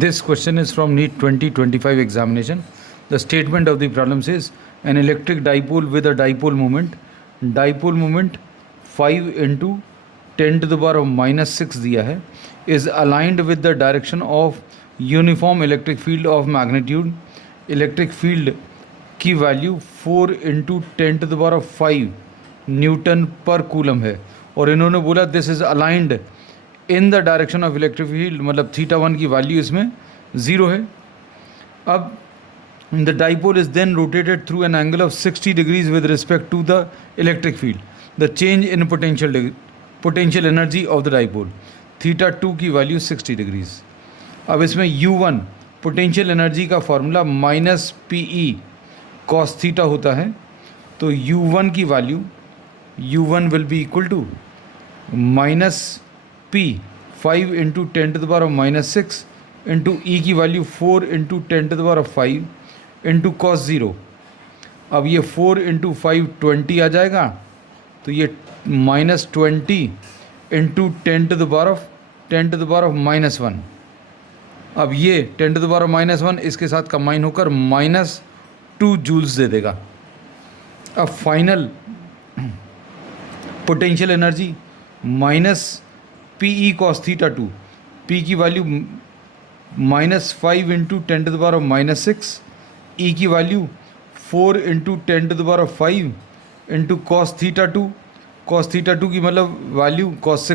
This question is from NEET 2025 examination. The statement of the problem says an electric dipole with a dipole moment 5 into 10 to the power of minus 6 दिया है, is aligned with the direction of uniform electric field of magnitude. Electric field की value 4 into 10 to the power of 5 newton पर coulomb है, और इन्होंने बोला this is aligned in the direction of electric field, मतलब theta 1 की वैल्यू इसमें 0 है. अब the dipole is then rotated through an angle of 60 degrees with respect to the electric field. The change in potential energy of the dipole theta 2 की वैल्यू 60 degrees. अब इसमें U1 पोटेंशियल एनर्जी का formula minus PE cos theta होता है, तो U1 की value U1 will be equal to minus P 5 into 10 to the power of minus 6 into E की value 4 into 10 to the power of 5 into cos 0. अब ये 4 into 5 20 आ जाएगा, तो ये minus 20 into 10 to the power of minus 1. अब ये 10 to the power of minus 1 इसके साथ कंबाइन होकर माइनस 2 जूल्स दे देगा. अब final potential energy minus PE cos theta 2, P की value minus 5 into 10 to the power of minus 6, E की value 4 into 10 to the power of 5 into cos theta 2 की मतलब वैल्यू कॉस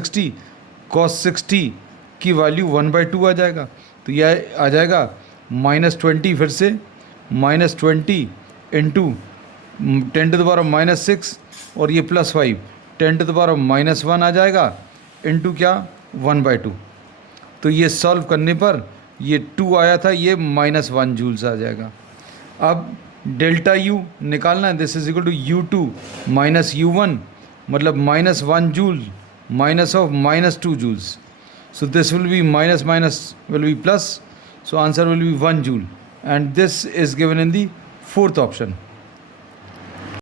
60 की value 1/2 आ जाएगा. तो यह आ जाएगा माइनस 20, फिर से minus 20 into 10 to the power of minus 6 और ये plus 5 10 to the power of minus 1 आ जाएगा इंटू क्या 1/2. तो ये सॉल्व करने पर ये 2 आया था, ये माइनस 1 जूल्स आ जाएगा. अब डेल्टा U निकालना है. This is equal to U2 minus U1, मतलब minus 1 joule minus of minus 2 joules. So this will be minus will be plus, so answer will be 1 joule, and this is given in the fourth option.